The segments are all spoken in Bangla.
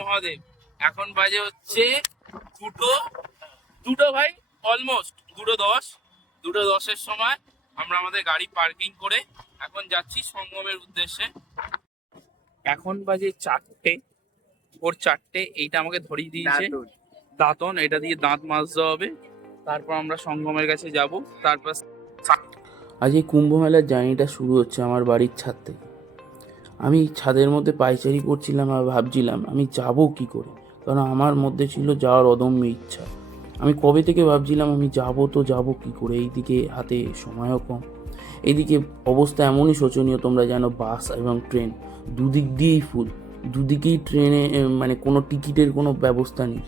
মহাদেব এখন বাজে হচ্ছে দুটো ভাই, অলমোস্ট 2:10 সময় আমরা আমাদের গাড়ি পার্কিং করে এখন যাচ্ছি সঙ্গমের উদ্দেশ্যে। এখন বাজে 4টে, ভোর 4টে। এইটা আমাকে ধরিয়ে দিয়েছে দাঁতন, এটা দিয়ে দাঁত মাজতে হবে, তারপর আমরা সঙ্গমের কাছে যাব। তারপর আজ এই কুম্ভ মেলার জার্নিটা শুরু হচ্ছে আমার বাড়ির ছাদ থেকে। আমি ছাদের মধ্যে পায়চারি করছিলাম আর ভাবছিলাম আমি যাব কি করে, কারণ আমার মধ্যে ছিল যাওয়ার অদম্য ইচ্ছা। আমি কবে থেকে ভাবছিলাম আমি যাব কি করে, এইদিকে হাতে সময়ও কম, এইদিকে অবস্থা এমনই শোচনীয়। তোমরা জানো বাস এবং ট্রেন দুদিক দিয়েই ফুল, দুদিকেই ট্রেনে মানে কোনো টিকিটের কোনো ব্যবস্থা নেই।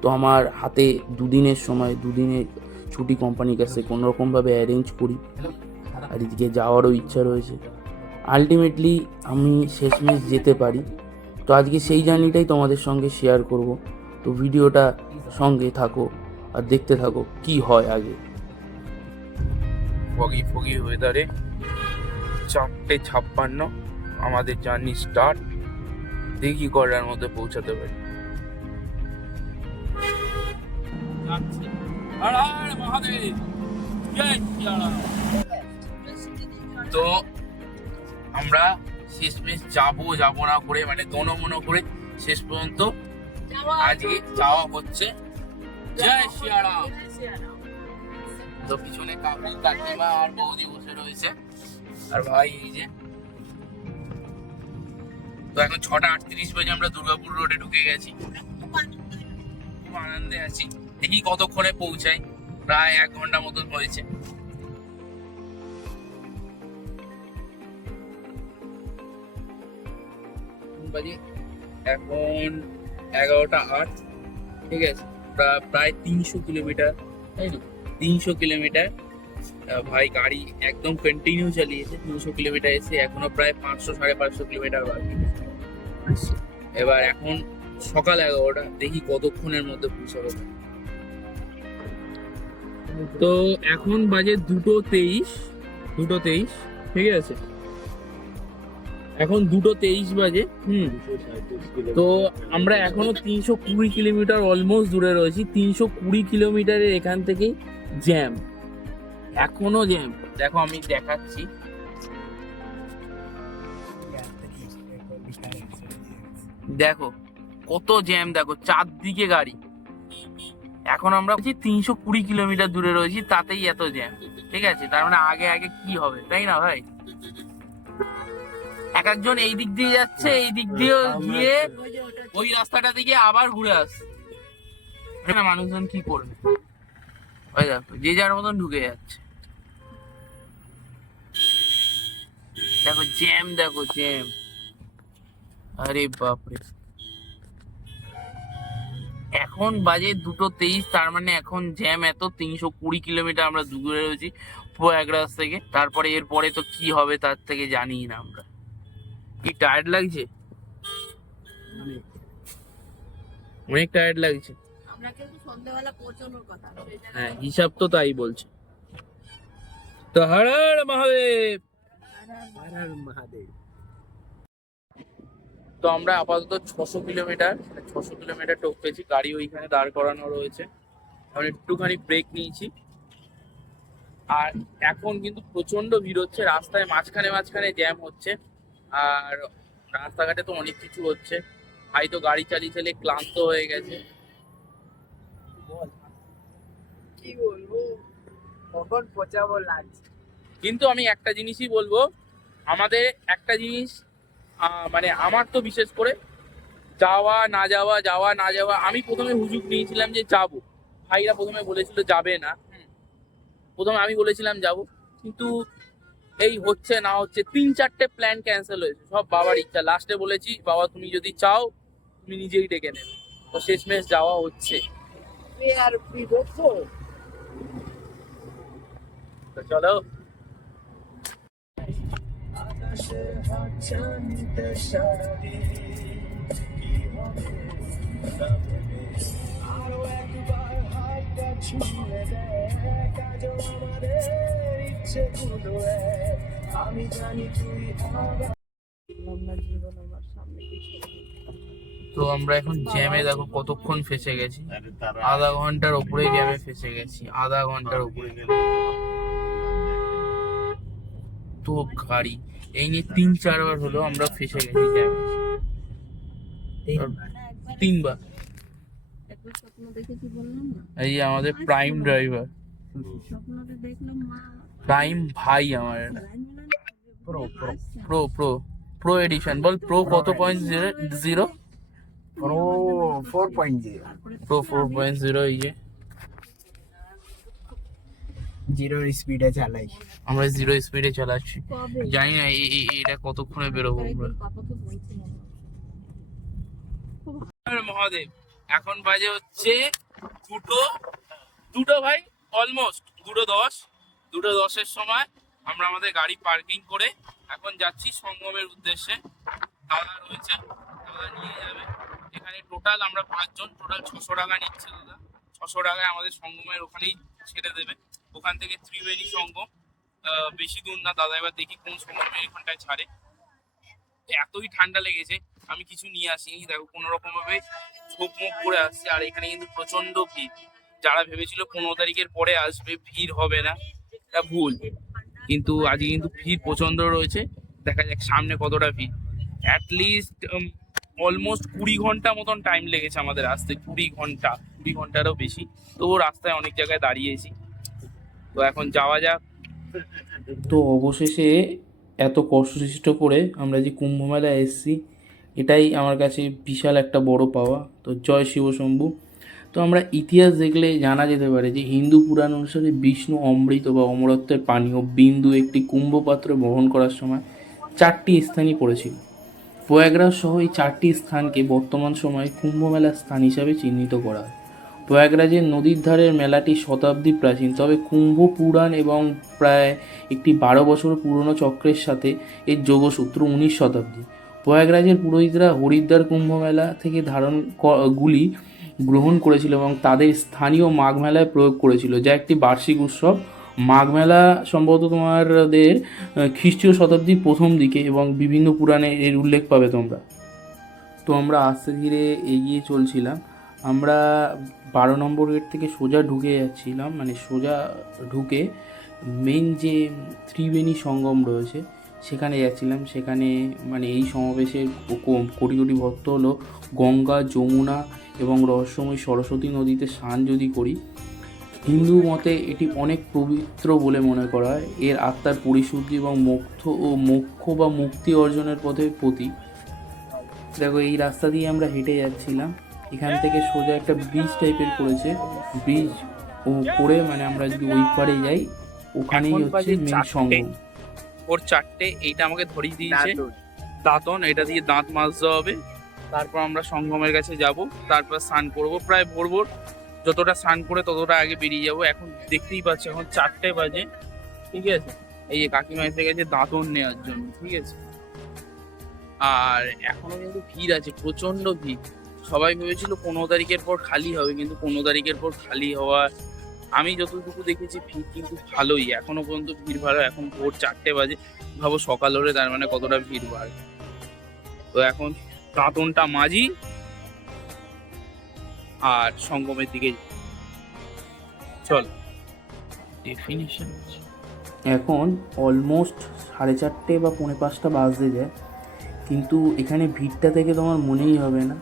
তো আমার হাতে দুদিনের সময়, দুদিনের ছুটি কোম্পানির কাছে কোনোরকমভাবে অ্যারেঞ্জ করি, আর এদিকে যাওয়ারও ইচ্ছা রয়েছে। আলটিমেটলি আমি শেষমেশ যেতে পারি। তো আজকে সেই জার্নিটাই তোমাদের সঙ্গে শেয়ার করব। তো ভিডিওটা সঙ্গে থাকো আর দেখতে থাকো কি হয়। আগে ফগি ওয়েদারে 4:56 আমাদের জার্নি স্টার্ট। দেখি করার মধ্যে পৌঁছাতে পারি। তো আমরা শেষমেশ যাব না করে, মানে দোনো করে শেষ পর্যন্ত আজকে যাওয়া হচ্ছে। জয় শ্রীরাম। তো পিছনে কাকু কাকিমা আর বৌদি বসে রয়েছে, আর ভাই এই যে। তো এখন 6:38 বাজে, আমরা দুর্গাপুর রোডে ঢুকে গেছি, খুব আনন্দে আছি। দেখি কতক্ষণে পৌঁছাই, প্রায় 1 ঘন্টা মতন হয়েছে। এখন 11:08, ঠিক আছে। প্রায় 300 কিলোমিটার, তাই না? 300 কিলোমিটার ভাই গাড়ি একদম কন্টিনিউ চালিয়েছে। 300 কিলোমিটার এসে এখনো প্রায় 500-550 কিলোমিটার বাকি। এবার এখন সকাল 11টা, দেখি কতক্ষণের মধ্যে পৌঁছাবো। তো এখন বাজে 2:23, ঠিক আছে। এখন 2:23 বাজে। তো আমরা এখনো 320 কিলোমিটার অলমোস্ট দূরে রয়েছি। 320 কিলোমিটারের এখান থেকেই জ্যাম, এখনো জ্যাম। দেখো আমি দেখাচ্ছি, দেখো কত জ্যাম, দেখো চারদিকে গাড়ি। এখন আমরা 320 কিলোমিটার দূরে রয়েছি, তাতেই এত জ্যাম, ঠিক আছে। তার মানে আগে কি হবে, তাই না ভাই? এক একজন এই দিক দিয়ে যাচ্ছে, এই দিক দিয়ে গিয়ে ওই রাস্তাটা দিকে আবার ঘুরে আসছে। মানুষজন কি করবে, ওই দেখো যে যার মতন ঢুকে যাচ্ছে। দেখো জ্যাম, দেখো জ্যাম, আরে বাপরে। এখন বাজে 2:23, তার মানে এখন জ্যাম এত। 320 কিলোমিটার আমরা দূরে রয়েছি প্রয়াগরাজ থেকে। তারপরে এরপরে তো কি হবে তার থেকে জানি না আমরা। কি টায়ার্ড লাগছে, অনেক টায়ার্ড লাগছে। হ্যাঁ, হিসাব তো তাই বলছে। তো হর হর মহাদেব। তো আমরা আপাতত 600 কিলোমিটার টোপ পেয়েছি। গাড়ি ওইখানে দাঁড় করানো রয়েছে। এখন একটুখানি ব্রেক নিয়েছি। আর এখন কিন্তু প্রচন্ড ভিড় হচ্ছে রাস্তায়, মাঝখানে জ্যাম হচ্ছে। আর রাস্তাঘাটে তো অনেক কিছু হচ্ছে। ভাই তো গাড়ি চালিয়ে ক্লান্ত হয়ে গেছে। কি বলবো, কখন পচাবো লাগছে। কিন্তু আমি একটা জিনিসই বলবো, আমাদের একটা জিনিস মানে আমার তো বিশেষ করে যাওয়া না যাওয়া, আমি প্রথমে হুজুগ নিয়েছিলাম যে যাবো। ভাইরা প্রথমে বলেছিল যাবে না, প্রথমে আমি বলেছিলাম যাবো, কিন্তু এই হচ্ছে না হচ্ছে 3-4টে প্ল্যান ক্যান্সেল হয়েছে, সব বাবার ইচ্ছা। লাস্টে বলেছি বাবা তুমি যদি চাও তুমি নিজেই ডেকে নেবে। তো শেষমেশ যাওয়া হচ্ছে। তো চলো। তো আমরা এখন জ্যামে দেখো কতক্ষণ ফেসে গেছি, আধা ঘন্টার উপরে জ্যামে ফেসে গেছি, আধা ঘন্টার উপরে। তো গাড়ি এই নিয়ে 3-4 বার হলো আমরা ফেসে গেছি জ্যামে, 3 বার। এই যে আমাদের প্রাইম ড্রাইভার, প্রাইম ভাই আমার এটা pro pro pro pro pro edition. বল প্রো কত 0.0? প্রো 4.0। প্রো 4.0। এই যে জিরো স্পিডে চালাই, আমরা 0 স্পিডে চালাচ্ছি। জানি না এটা কতক্ষণে বেরোবো আমরা। মহাদেব এখন বাজে হচ্ছে দুটো ভাই, অলমোস্ট 2:10। 2:10-এর সময় আমরা আমাদের গাড়ি পার্কিং করে এখন যাচ্ছি সঙ্গমের উদ্দেশ্যে। দাদা রয়েছে, দাদা নিয়ে যাবে। এখানে টোটাল আমরা 5 জন, টোটাল 600 টাকা নিচ্ছে দাদা। 600 টাকায় আমাদের সঙ্গমের ওখানেই ছেড়ে দেবে। ওখান থেকে ত্রিবেণী সঙ্গম, বেশি দূর না দাদা। এবার দেখি কোন সঙ্গমে এখানটায় ছাড়ে। এতই ঠান্ডা লেগেছে, আমি কিছু নিয়ে আসিনি। দেখো কোনো রকম ভাবে ছোপ মুখ করে আসছে। আর এখানে কিন্তু প্রচন্ড ভিড়। যারা ভেবেছিল 15 তারিখের পরে আসবে, ভিড় হবে না, এটা ভুল। কিন্তু আজকে কিন্তু ভিড় প্রচন্ড রয়েছে। দেখা যাক সামনে কতটা ভিড়। অ্যাটলিস্ট অলমোস্ট 20 ঘন্টা মতন টাইম লেগেছে আমাদের আসতে। 20 ঘন্টারও বেশি। তো রাস্তায় অনেক জায়গায় দাঁড়িয়েছি। তো এখন যাওয়া যাক। তো অবশেষে এত কষ্ট করে আমরা যে কুম্ভ মেলায় এসেছি, এটাই আমার কাছে বিশাল একটা বড় পাওয়া। তো জয় শিবশম্ভু। তো আমরা ইতিহাস দেখলে জানা যেতে পারে যে হিন্দু পুরাণ অনুসারে বিষ্ণু অমৃত বা অমরত্বের পানীয় বিন্দু একটি কুম্ভপাত্রে বহন করার সময় 4টি স্থানই পড়েছিল। প্রয়াগরাজ সহ এই 4টি স্থানকে বর্তমান সময়ে কুম্ভ মেলার স্থান হিসাবে চিহ্নিত করা হয়। প্রয়াগরাজের নদীর ধারের মেলাটি শতাব্দী প্রাচীন, তবে কুম্ভ পুরাণ এবং প্রায় একটি 12 বছর পুরনো চক্রের সাথে এর যোগসূত্র 19 শতাব্দী। প্রয়াগরাজের পুরোহিতরা হরিদ্বার কুম্ভ মেলা থেকে গুলি গ্রহণ করেছিল এবং তাদের স্থানীয় মাঘ মেলায় প্রয়োগ করেছিল, যা একটি বার্ষিক উৎসব। মাঘ মেলা সম্ভবত তোমাদের খ্রিস্টীয় শতাব্দীর প্রথম দিকে এবং বিভিন্ন পুরাণে এর উল্লেখ পাবে তোমরা। তো আমরা আস্তে ধীরে এগিয়ে চলছিলাম। আমরা 12 নম্বর গেট থেকে সোজা ঢুকে যাচ্ছিলাম, মানে সোজা ঢুকে মেন যে ত্রিবেণী সঙ্গম রয়েছে সেখানে যাচ্ছিলাম। সেখানে মানে এই সমাবেশের কোটি কোটি ভক্ত হলো গঙ্গা, যমুনা এবং রহস্যময় সরস্বতী নদীতে স্নান যদি করি। হিন্দু মতে এটি অনেক পবিত্র বলে মনে করা হয়। এর আত্মার পরিশুদ্ধি এবং মোক্ষ বা মুক্তি অর্জনের পথে প্রতীক। দেখো এই রাস্তা দিয়ে আমরা হেঁটে যাচ্ছিলাম। এখান থেকে সোজা একটা ব্রিজ টাইপের করেছে, ব্রিজ করে মানে আমরা যদি ওই পারে যাই ওখানেই হচ্ছে মেন সঙ্গম। ওর 4টে এইটা আমাকে ধরিয়ে দিয়েছে দাঁতন, এটা দিয়ে দাঁত মাজতে হবে। তারপর আমরা সঙ্গমের কাছে যাব, তারপর স্নান করব। প্রায় ভোর যতটা স্নান করে ততটা আগে বেরিয়ে যাব। এখন দেখতেই পাচ্ছি এখন 4টে বাজে, ঠিক আছে। এই যে কাকিমা এসে গেছে দাঁতন নেওয়ার জন্য, ঠিক আছে। আর এখনো কিন্তু ভিড় আছে, প্রচন্ড ভিড়। সবাই ভেবেছিল 15 তারিখের পর খালি হবে, কিন্তু 15 তারিখের পর খালি হওয়া আমি যতটুকু দেখেছি ভিড় কিন্তু ভালোই, এখনো পর্যন্ত ভিড় ভালো। এখন ভোর 4টে বাজে, ভাবো সকাল হলে তার মানে কতটা ভিড় বাড়বে। তো এখন দাঁতনটা মাঝি আর সঙ্গমের দিকে চল। ডেফিনিশন এখন অলমোস্ট 4:30 বা 4:45 বাজতে যায়, কিন্তু এখানে ভিড়টা থেকে তোমার মনেই হবে না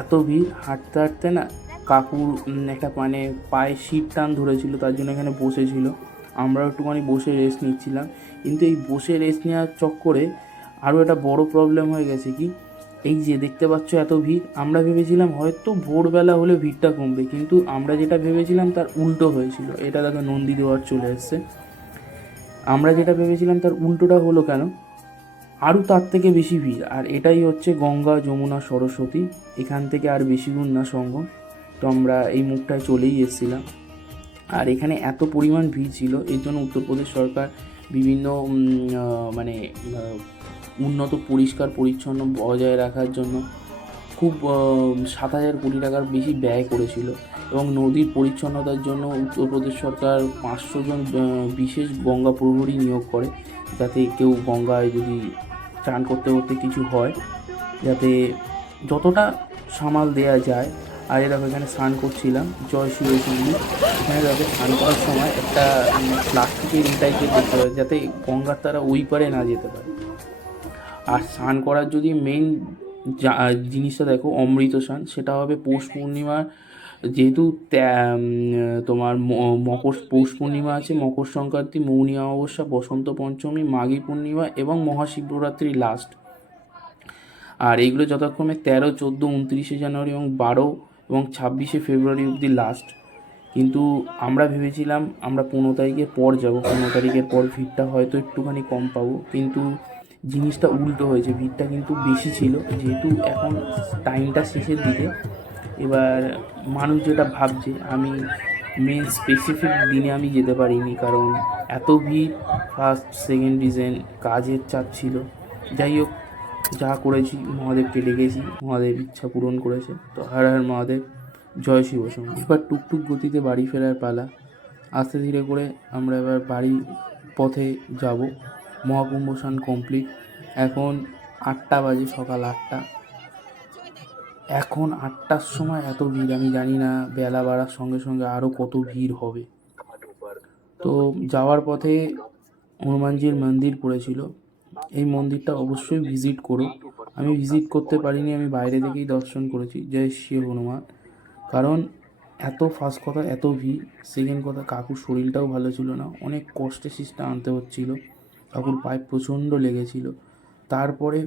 এত ভিড়। হাঁটতে হাঁটতে না কাকুর একটা মানে পায়ে শীত টান ধরেছিল, তার জন্য এখানে বসেছিল। আমরা একটুখানি বসে রেস্ট নিচ্ছিলাম, কিন্তু এই বসে রেস্ট নেওয়ার চক্করে আরও একটা বড় প্রবলেম হয়ে গেছে। কি এই যে দেখতে পাচ্ছ এত ভিড়, আমরা ভেবেছিলাম হয়তো ভোরবেলা হলে ভিড়টা কমবে, কিন্তু আমরা যেটা ভেবেছিলাম তার উল্টো হয়েছিল। এটা দেখো নন্দী দেওয়ার চলে এসছে। আমরা যেটা ভেবেছিলাম তার উল্টোটা হলো কেন, আরও তার থেকে বেশি ভিড়। আর এটাই হচ্ছে গঙ্গা, যমুনা, সরস্বতী। এখান থেকে আর বেশি দূর না সঙ্গম। তো আমরা এই মুখটায় চলেই এসেছিলাম। আর এখানে এত পরিমাণ ভিড় ছিল, এর জন্য উত্তরপ্রদেশ সরকার বিভিন্ন মানে উন্নত পরিষ্কার পরিচ্ছন্ন বজায় রাখার জন্য খুব 7,000 কোটি টাকার বেশি ব্যয় করেছিল এবং নদীর পরিচ্ছন্নতার জন্য উত্তরপ্রদেশ সরকার 500 জন বিশেষ গঙ্গা প্রহরী নিয়োগ করে, যাতে কেউ গঙ্গায় যদি চান করতে করতে কিছু হয় যাতে যতটা সামাল দেওয়া যায়। আর এরা এখানে স্নান করছিলাম, জয় শিব সঙ্গী। এখানে যাতে স্নান করার সময় একটা প্লাস্টিকের টাইপের দেখতে পারে যাতে গঙ্গার তারা ওই পারে না যেতে পারে। আর স্নান করার যদি মেইন জিনিসটা দেখো অমৃত স্নান, সেটা হবে পৌষ পূর্ণিমার, যেহেতু তোমার পৌষ পূর্ণিমা আছে, মকর সংক্রান্তি, মৌনী অমাবস্যা, বসন্ত পঞ্চমী, মাঘী পূর্ণিমা এবং মহাশিবরাত্রি লাস্ট। আর এইগুলো যথাক্রমে 13, 14, 29শে জানুয়ারি এবং 12 এবং 26শে ফেব্রুয়ারি অবধি লাস্ট। কিন্তু আমরা ভেবেছিলাম আমরা 15 তারিখের পর যাব, 15 তারিখের পর ভিড়টা হয়তো একটুখানি কম পাবো, কিন্তু জিনিসটা উল্টো হয়েছে, ভিড়টা কিন্তু বেশি ছিল। যেহেতু এখন টাইমটা শেষের দিকে, এবার মানুষ যেটা ভাবছে আমি মেন স্পেসিফিক দিনে আমি যেতে পারিনি, কারণ এত ভিড়। ফার্স্ট সেকেন্ড রিজন কাজের চাপ ছিল। যাই হোক, যা করেছি মহাদেবকে ডেকেছি, মহাদেব ইচ্ছা পূরণ করেছে। তো হর হর মহাদেব, জয় শিব শম্ভু। এবার টুকটুক গতিতে বাড়ি ফেরার পালা। আস্তে ধীরে করে আমরা এবার বাড়ির পথে যাব। মহাকুম্ভ স্নান কমপ্লিট। এখন 8টা বাজে, সকাল 8টা। এখন 8টার সময় এত ভিড়, আমি জানি না বেলা বাড়ার সঙ্গে সঙ্গে আরও কত ভিড় হবে। তো যাওয়ার পথে হনুমানজির মন্দির পড়েছিল, এই মন্দিরটা অবশ্যই ভিজিট করো। আমি ভিজিট করতে পারিনি, আমি বাইরে থেকেই দর্শন করেছি। জয় শ্রী হনুমান। কারণ এত ফার্স্ট কথা এত ভিড়, সেকেন্ড কথা কাকুর শরীরটাও ভালো ছিল না, অনেক কষ্টে সিস্টা আনতে হচ্ছিল, কাকুর পায়ে প্রচণ্ড লেগেছিল। তারপরে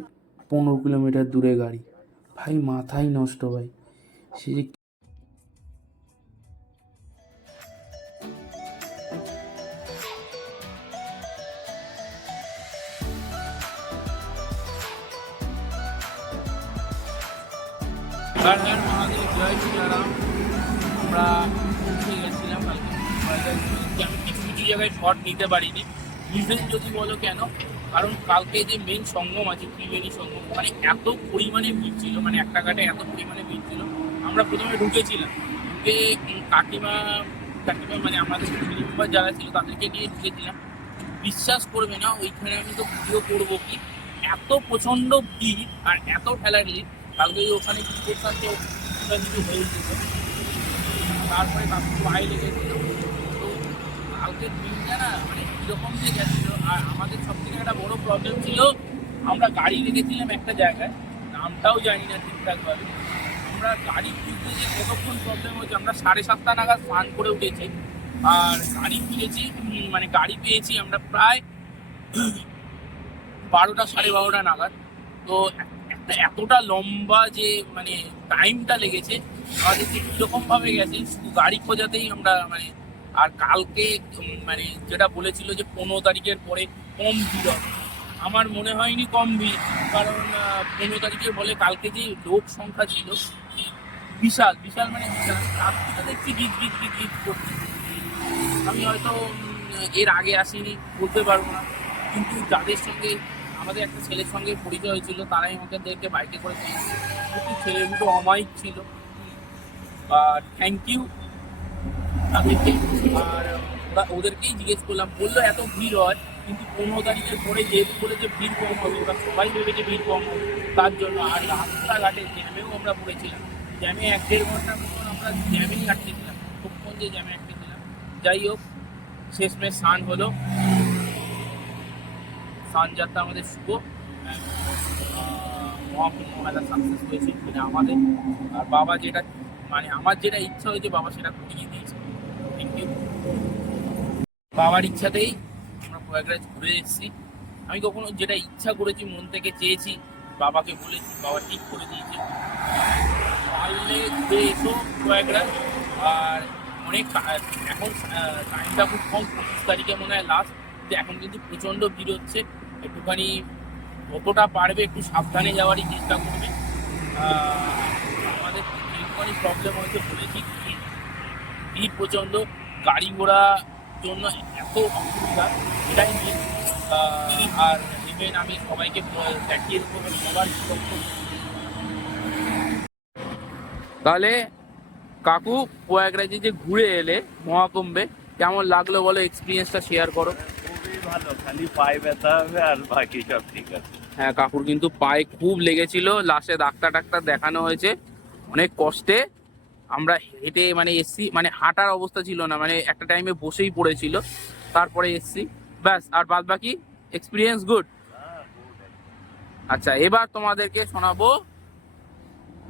15 কিলোমিটার দূরে গাড়ি, ভাই মাথাই নষ্ট ভাই। সে যে হর হর মহাদেব, জয় শ্রীরাম। আমরা পৌঁছে গেছিলাম কালকে। আমি কিছু কিছু জায়গায় শর্ট নিতে পারিনি। রিজন যদি বলো কেন, কারণ কালকে যে মেন সঙ্গম আছে, ত্রিবেণী সঙ্গম, মানে এত পরিমাণে ভিড় ছিল, মানে একটা ঘাটে এত পরিমাণে ভিড় ছিল। আমরা প্রথমে ঢুকেছিলাম, ঢুকে কাকিমা মানে আমাদের ফ্যামিলি মেম্বার যারা ছিল তাদেরকে নিয়ে ঢুকেছিলাম। বিশ্বাস করবে না, ওইখানে আমি তো ভিডিও করবো কি, এত প্রচণ্ড ভিড় আর এত ঠেলাঠেলি। কালকে ওখানে কিছু করতাম তো কিছু হয়ে যেত, তারপরে কাকু পায়ে লেগেছিল। তো কালকের দিনটা না মানে কীরকম যে গেছিলো। আর আমাদের সব থেকে একটা বড়ো প্রবলেম ছিল, আমরা গাড়ি রেখেছিলাম একটা জায়গায়, নামটাও জানি না ঠিকঠাকভাবে। আমরা গাড়ি খুঁজতে যে কতক্ষণ প্রবলেম হয়েছে, আমরা 7:30 নাগাদ স্নান করে উঠেছি, আর গাড়ি ফিরেছি মানে গাড়ি পেয়েছি আমরা প্রায় 12টা 12:30 নাগাদ। তো এতটা লম্বা যে মানে টাইমটা লেগেছে আমাদের, কীরকমভাবে গেছে শুধু গাড়ি খোঁজাতেই আমরা মানে। আর কালকে মানে যেটা বলেছিল যে 15 তারিখের পরে কম ভিড় হবে, আমার মনে হয়নি কম ভিড়। কারণ 15 তারিখে বলে কালকে যে লোক সংখ্যা ছিল বিশাল বিশাল, মানে বিশাল। তার থেকে দেখছি গিজ করছে। আমি হয়তো এর আগে আসিনি, বলতে পারবো না, কিন্তু যাদের সঙ্গে আমাদের একটা ছেলের সঙ্গে পরিচয় হয়েছিল তারাই আমাদেরকে বাইকে করে দিয়েছে। কিন্তু ছেলে দুটো অমায়িক ছিল, বা থ্যাংক ইউ তাদেরকে। আর ওদেরকেই জিজ্ঞেস করলাম, বললো এত ভিড় হয়, কিন্তু 15 তারিখের পরে যেহেতু বলেছে ভিড় কম হবে, ওরা সবাই ভেবেছে ভিড় কম হবে তার জন্য। আর রাস্তাঘাটে জ্যামেও আমরা পড়েছিলাম, জ্যামে 1-1.5 ঘন্টার মতন আমরা জ্যামেই আটকেছিলাম, কতক্ষণ যে জ্যামে আটকেছিলাম। যাই হোক, শেষমেশ স্নান হলো, স্নান যাত্রা আমাদের শুভ, মহাকুম্ভ মেলা সাকসেস হয়েছে মানে আমাদের। আর বাবা যেটা মানে আমার যেটা ইচ্ছা হয়েছে বাবা সেটা ঘটিয়ে দিয়েছে। Thank you. বাবার ইচ্ছাতেই আমরা প্রয়াগরাজ ঘুরে এসেছি। আমি কখনো যেটা ইচ্ছা করেছি, মন থেকে চেয়েছি, বাবাকে বলেছি, বাবা ঠিক করে দিয়েছে। পারলে ঘুরে এসো প্রয়াগরাজ। আর অনেক এখন টাইমটা খুব কম, 25 তারিখে মনে হয় লাস্ট। এখন কিন্তু প্রচণ্ড ভিড় হচ্ছে, একটুখানি যতটা পারবে একটু সাবধানে যাওয়ারই চেষ্টা করবে। আমাদের একটুখানি প্রবলেম হয়েছে বলেছি, ভিড় প্রচণ্ড, গাড়ি ঘোড়া জন্য এত অসুবিধা, এটাই মেন। আর ইভেন আমি সবাইকে দেখিয়ে দেবো সবার তাহলে কাকু প্রয়াগরাজে যে ঘুরে এলে মহাকুম্ভে, কেমন লাগলো বলো, এক্সপিরিয়েন্সটা শেয়ার করো। খুবই ভালো, খালি পায়ে ব্যথা হবে আর বাকি সব ঠিক আছে। হ্যাঁ, কাকুর কিন্তু পায়ে খুব লেগেছিল, লাস্টে ডাক্তার দেখানো হয়েছে অনেক কষ্টে। আমরা হেঁটে মানে এসছি, মানে হাঁটার অবস্থা ছিল না, মানে একটা টাইমে বসেই পড়েছিল, তারপরে এসছি ব্যাস। আর বাদ বাকি এক্সপিরিয়েন্স গুড। আচ্ছা, এবার তোমাদেরকে শোনাবো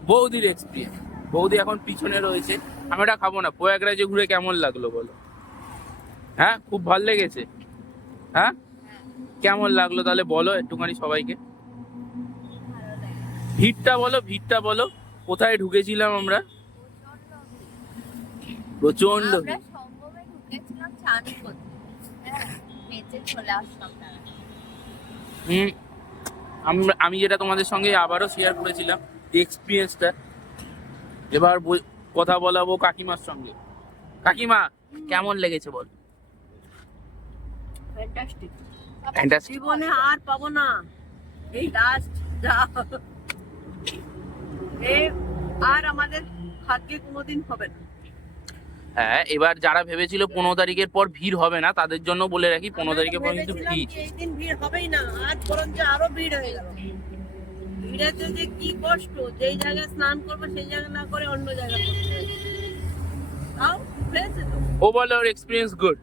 বৌদির এক্সপিরিয়েন্স। বৌদি এখন পিছনে রয়েছে, আমি ওটা খাবো না। প্রয়াগরাজে ঘুরে কেমন লাগলো বলো? হ্যাঁ, খুব ভালো লেগেছে। হ্যাঁ, কেমন লাগলো তাহলে বলো একটুখানি সবাইকে। ভিড়টা বলো, কোথায় ঢুকেছিলাম আমরা? প্রচন্ড আমরা সম্ভবে ঢুকেছিলাম চান করতে, হ্যাঁ, বেঁচে চলে আসলাম তারা। আমি যেটা তোমাদের সঙ্গে আবারও শেয়ার করেছিলাম এক্সপিরিয়েন্সটা, এবার কথা বলাবো কাকিমার সঙ্গে। কাকিমা, কেমন লেগেছে বল? ফ্যান্টাস্টিক। Fantastic. জীবনে আর পাবো না, এই লাস্ট যা, আর আমাদের ভাগ্যে কোনোদিন হবে না। হ্যাঁ, এবার যারা ভেবেছিল 15 তারিখের পর ভিড় হবে না, তাদের জন্য বলে রাখি 15 তারিখের পর কিন্তু ভেবেছিলাম ভিড়। যে এই দিন ভিড় হবেই না, আজ বরঞ্চ আরো ভিড় হয়ে গেল। ভিড়েতে যে কি কষ্ট, যেই জায়গায় স্নান করবো সেই জায়গায় না করে অন্য জায়গায় করতে হয়। তাও হয়েছে তো। Overall experience good.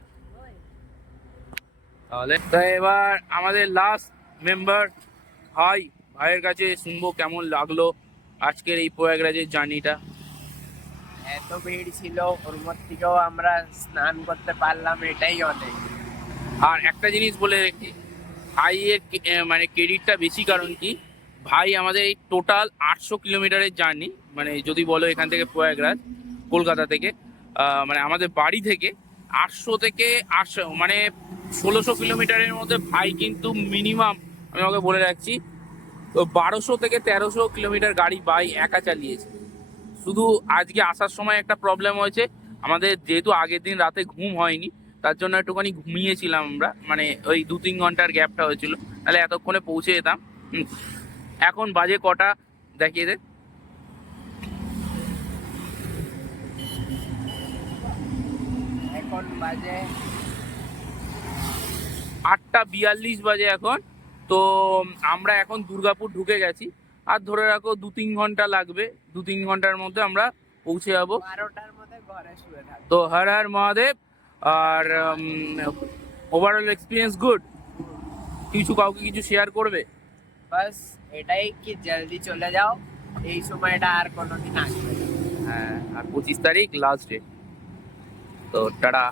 তাহলে তো এবার আমাদের লাস্ট মেম্বার ভাইয়ের কাছে শুনবো কেমন লাগলো আজকের এই প্রয়াগরাজের জার্নিটা। এত ভিড় ছিল, ওর মধ্যে থেকেও আমরা স্নান করতে পারলাম, এটাই অনেক। আর একটা জিনিস বলে রেখি, ভাইয়ের মানে ক্রেডিটটা বেশি, কারণ কি ভাই আমাদের এই টোটাল 800 কিলোমিটারের জার্নি, মানে যদি বলো এখান থেকে প্রয়াগরাজ কলকাতা থেকে, মানে আমাদের বাড়ি থেকে 800 থেকে 800 মানে 1600 কিলোমিটারের মধ্যে ভাই কিন্তু মিনিমাম, আমি ওকে বলে রাখছি, তো 1200 থেকে 1300 কিলোমিটার গাড়ি ভাই একা চালিয়েছে। শুধু আজকে আসার সময় একটা প্রবলেম হয়েছে আমাদের, যেহেতু আগের দিন রাতে ঘুম হয়নি, তার জন্য একটুখানি ঘুমিয়েছিলাম আমরা, মানে ওই 2-3 ঘন্টার গ্যাপটা হয়েছিল, তাহলে এতক্ষণে পৌঁছে যেতাম। এখন বাজে কটা দেখিয়ে দে। এখন বাজে 8:42 বাজে এখন। তো আমরা এখন দুর্গাপুর ঢুকে গেছি, আর ধরে রাখো 2-3 ঘন্টা লাগবে, 2-3 ঘন্টার মধ্যে আমরা পৌঁছে যাবো। 12টার মধ্যে ঘরে শুয়ে থাকবো। তো হর হর মহাদেব। আর ওভারঅল এক্সপিরিয়েন্স গুড। কাউকে কিছু শেয়ার করবে? বাস এটাই কি জলদি চলে যাও, এই সময়টা আর কোনোদিন আসবে না। হ্যাঁ, আর 25 তারিখ লাস্ট ডে। তো টাটা।